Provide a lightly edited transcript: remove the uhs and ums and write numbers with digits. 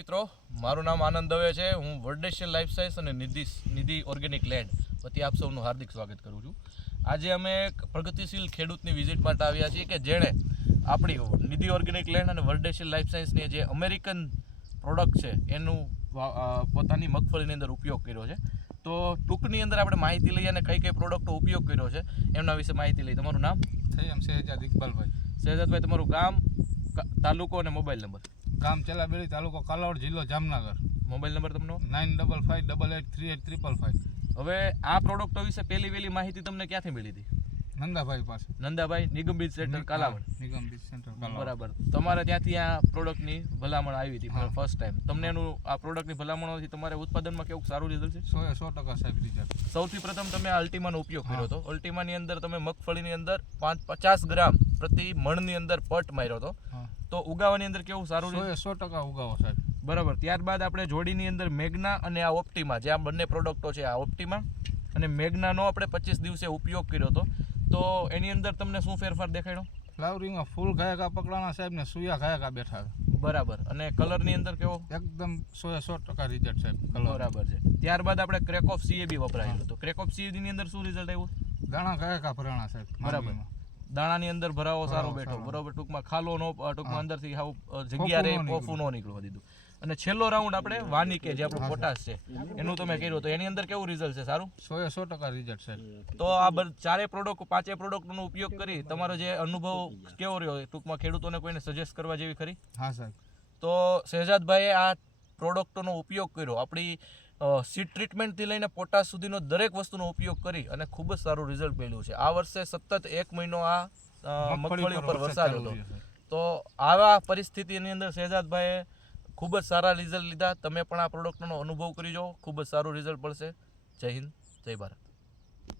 મિત્રો, મારું નામ આનંદ દવે છે. હું વર્ડેશિયલ લાઈફ સાયન્સ અને નિધિ ઓર્ગેનિક લેન્ડ વતી આપ સૌનું હાર્દિક સ્વાગત કરું છું. આજે અમે એક પ્રગતિશીલ ખેડૂતની વિઝિટ માટે આવ્યા છીએ કે જેણે આપણી નિધિ ઓર્ગેનિક લેન્ડ અને વર્ડેશિયલ લાઈફ સાયન્સની જે અમેરિકન પ્રોડક્ટ છે એનું પોતાની મગફળીની અંદર ઉપયોગ કર્યો છે. તો ટૂંકની અંદર આપણે માહિતી લઈએ અને કઈ કઈ પ્રોડક્ટનો ઉપયોગ કર્યો છે એમના વિશે માહિતી લઈએ. તમારું નામ? શહેજાદ ઇકબાલભાઈ. શહેજાદભાઈ, તમારું ગામ, તાલુકો અને મોબાઈલ નંબર? ગામ ચલાબેડી, તાલુકો કાલાવડ, જિલ્લો જામનગર. મોબાઈલ નંબર તમારો? 95588385. હવે આ પ્રોડક્ટો વિશે પહેલી માહિતી તમને ક્યાંથી મળી હતી? નંદાભાઈ પાસે. નંદાભાઈ, નિગમ બીજ સેન્ટર કાલાવડ. નિગમ બીજ સેન્ટર કાલાવડ. બરાબર. તમારે ત્યાંથી આ પ્રોડક્ટની ભલામણ આવી હતી ફર્સ્ટ ટાઈમ. તમને એનું આ પ્રોડક્ટની ભલામણોથી તમારે ઉત્પાદનમાં કેવું સારું રિઝલ્ટ છે? 100% સાહેબ રિઝલ્ટ. સૌથી પ્રથમ તમે આ અલ્ટિમાનો ઉપયોગ કર્યો હતો. અલ્ટિમાની અંદર તમે મગફળીની અંદર 50 ગ્રામ પ્રતિ મણની અંદર પટ માર્યો હતો. તો ઉગાવાની અંદર કેવું સારું? 100% ઉગાવો સાહેબ. બરાબર. ત્યારબાદ આપણે જોડીની અંદર મેગ્ના અને આ ઓપ્ટિમા, જે આ બંને પ્રોડક્ટો છે, આ ઓપ્ટિમા અને મેગ્નાનો આપણે 25 દિવસે ઉપયોગ કર્યો હતો. તો એની અંદર તમને શું ફેરફાર દેખાડ્યો? ફ્લાવરિંગમાં ફૂલ ઘાયકા પકડાણા સાહેબ ને સુયા ઘાયકા બેઠા. બરાબર. અને કલરની અંદર કેવો? એકદમ 100% રિઝલ્ટ સાહેબ. બરાબર છે. ત્યારબાદ આપણે ક્રેક ઓફ CAB વપરાયેલું તો ક્રેક ઓફ CAB ની અંદર શું રિઝલ્ટ આવ્યું? દાણા ઘાયકા ભરાણા સાહેબ. બરાબર. દાણાની અંદર ભરાવો સારો બેઠો. બરાબર. ટૂંકમાં ખાલો નો, ટૂંકમાં અંદરથી જગ્યા રે પોફું ન નીકળવા દીધું. અને છેલ્લો રાઉન્ડ આપણે વાનિકે, જે આપણું પોટાશ છે એનું તમે કર્યું તો એની અંદર કેવું રિઝલ્ટ છે? સારું. 100% રિઝલ્ટ સાહેબ. તો આ પાંચે પ્રોડક્ટનો ઉપયોગ કરી તમારો જે અનુભવ કેવો રહ્યો? ટૂંકમાં ખેડૂતોને કોઈને સજેસ્ટ કરવા જેવી ખરી? હા સાહેબ. તો શહેજાદભાઈએ આ પ્રોડક્ટોનો ઉપયોગ કર્યો. આપણી સીડ ટ્રીટમેન્ટથી લઈને પોટાશ સુધીનો દરેક વસ્તુનો ઉપયોગ કરી અને ખૂબ જ સારું રિઝલ્ટ મળ્યું છે. આ વર્ષે સતત 1 મહિનો આ મગફળી ઉપર વરસાદ હતો. તો આવા પરિસ્થિતિની અંદર શહેજાદભાઈએ ખૂબ જ સારા રિઝલ્ટ લીધા. તમે પણ આ પ્રોડક્ટનો અનુભવ કરી જાઓ, ખૂબ જ સારું રિઝલ્ટ મળશે. જય હિન્દ, જય ભારત.